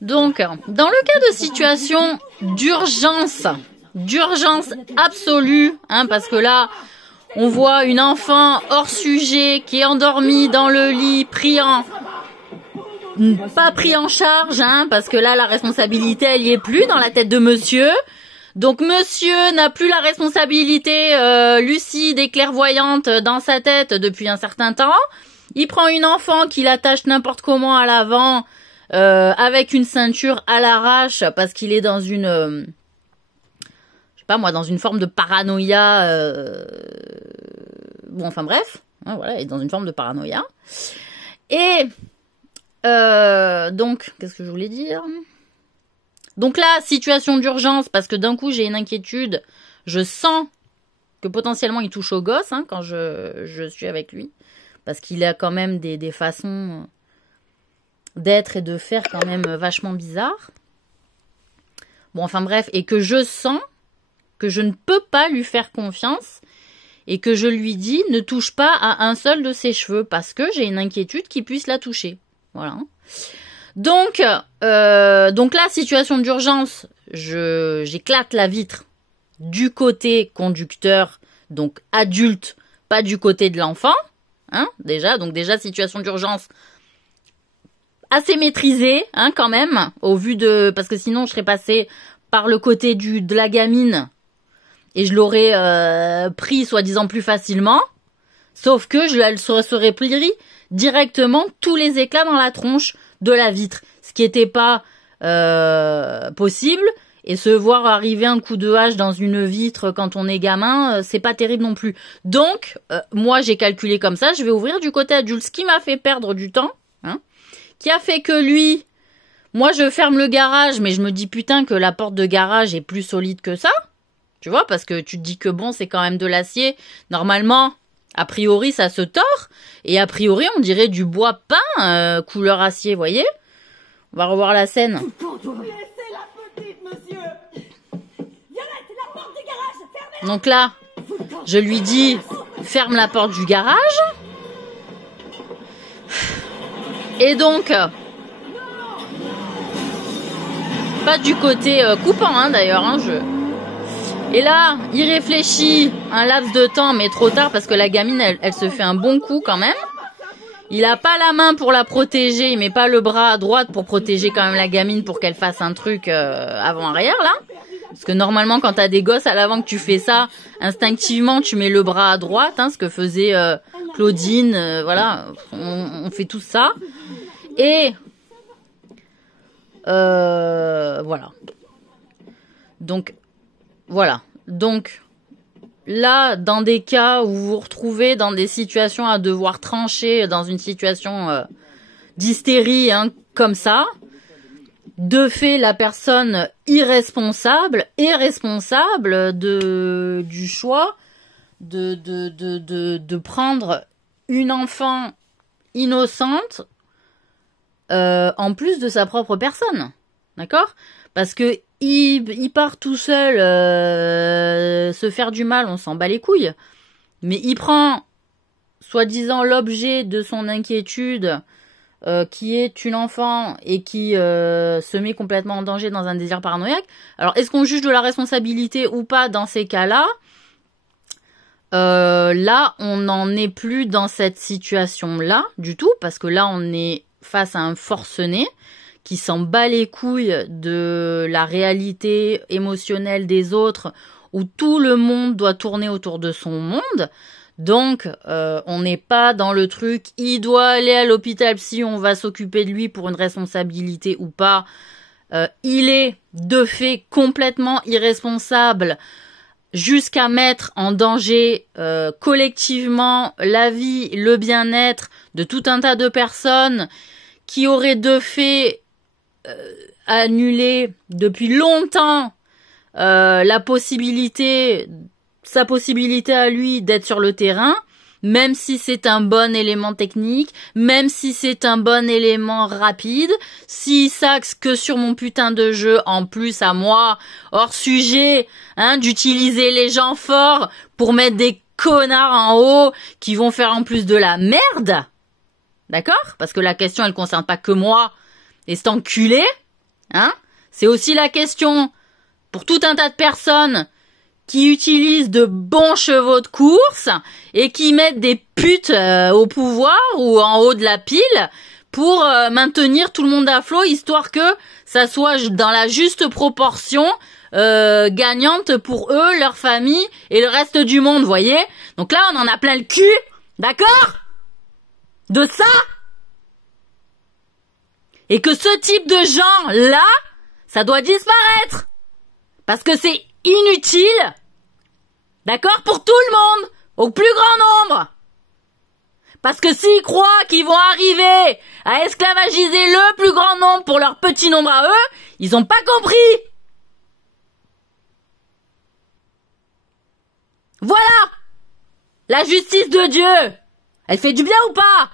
Donc, dans le cas de situation d'urgence absolue, hein, parce que là, on voit une enfant hors sujet qui est endormie dans le lit, pas pris en charge, hein, parce que là, la responsabilité, elle y est plus dans la tête de monsieur. Donc, monsieur n'a plus la responsabilité lucide et clairvoyante dans sa tête depuis un certain temps. Il prend une enfant qu'il attache n'importe comment à l'avant, avec une ceinture à l'arrache, parce qu'il est dans une... je sais pas moi, dans une forme de paranoïa... Bon, enfin bref, hein, voilà, il est dans une forme de paranoïa. Et... donc, qu'est-ce que je voulais dire? Donc là, situation d'urgence, parce que d'un coup, j'ai une inquiétude. Je sens que potentiellement, il touche au gosse, hein, quand je suis avec lui. Parce qu'il a quand même des façons d'être et de faire quand même vachement bizarres. Bon, enfin bref, et que je sens que je ne peux pas lui faire confiance et que je lui dis ne touche pas à un seul de ses cheveux parce que j'ai une inquiétude qu'il puisse la toucher. Voilà. Donc là, situation d'urgence, j'éclate la vitre du côté conducteur, donc adulte, pas du côté de l'enfant, hein, déjà. Donc déjà, situation d'urgence assez maîtrisée, hein, quand même, au vu de... Parce que sinon, je serais passée par le côté de la gamine et je l'aurais pris, soi-disant, plus facilement. Sauf que elle serait pris directement tous les éclats dans la tronche de la vitre, ce qui n'était pas possible, et se voir arriver un coup de hache dans une vitre quand on est gamin, c'est pas terrible non plus. Donc, moi j'ai calculé comme ça, je vais ouvrir du côté adulte, ce qui m'a fait perdre du temps, hein, qui a fait que lui, moi je ferme le garage, mais je me dis putain que la porte de garage est plus solide que ça, tu vois, parce que tu te dis que bon, c'est quand même de l'acier, normalement... A priori, ça se tord. Et a priori, on dirait du bois peint, couleur acier, voyez. On va revoir la scène. Laissez la petite, monsieur. Violette, la porte du garage, fermez-la. Donc là, je lui dis, ferme la porte du garage. Et donc, pas du côté coupant, hein, d'ailleurs, hein, Et là, il réfléchit un laps de temps, mais trop tard, parce que la gamine, elle se fait un bon coup quand même. Il a pas la main pour la protéger, il met pas le bras à droite pour protéger quand même la gamine pour qu'elle fasse un truc avant-arrière, là. Parce que normalement, quand t'as des gosses à l'avant que tu fais ça, instinctivement, tu mets le bras à droite, hein, ce que faisait Claudine, voilà. On fait tout ça. Et... voilà. Donc... Voilà, donc là, dans des cas où vous vous retrouvez dans des situations à devoir trancher, dans une situation d'hystérie, hein, comme ça, de fait, la personne irresponsable est responsable du choix de prendre une enfant innocente en plus de sa propre personne, d'accord? Parce que il part tout seul se faire du mal, on s'en bat les couilles. Mais il prend, soi-disant, l'objet de son inquiétude, qui est une enfant et qui se met complètement en danger dans un désir paranoïaque. Alors, est-ce qu'on juge de la responsabilité ou pas dans ces cas-là? Là, on n'en est plus dans cette situation-là du tout, parce que là, on est face à un forcené qui s'en bat les couilles de la réalité émotionnelle des autres, où tout le monde doit tourner autour de son monde. Donc, on n'est pas dans le truc, il doit aller à l'hôpital psy, on va s'occuper de lui pour une responsabilité ou pas. Il est, de fait, complètement irresponsable, jusqu'à mettre en danger collectivement la vie, le bien-être de tout un tas de personnes qui auraient de fait annulé depuis longtemps sa possibilité à lui d'être sur le terrain, même si c'est un bon élément technique, même si c'est un bon élément rapide, s'il s'axe que sur mon putain de jeu, en plus à moi, hors sujet, hein, d'utiliser les gens forts pour mettre des connards en haut qui vont faire en plus de la merde, d'accord? Parce que la question, elle concerne pas que moi, et cet enculé, hein, c'est aussi la question pour tout un tas de personnes qui utilisent de bons chevaux de course et qui mettent des putes au pouvoir ou en haut de la pile pour maintenir tout le monde à flot, histoire que ça soit dans la juste proportion gagnante pour eux, leur famille et le reste du monde, voyez. Donc là, on en a plein le cul, d'accord? De ça. Et que ce type de gens-là, ça doit disparaître. Parce que c'est inutile, d'accord, pour tout le monde, au plus grand nombre. Parce que s'ils croient qu'ils vont arriver à esclavagiser le plus grand nombre pour leur petit nombre à eux, ils ont pas compris. Voilà. La justice de Dieu, elle fait du bien ou pas?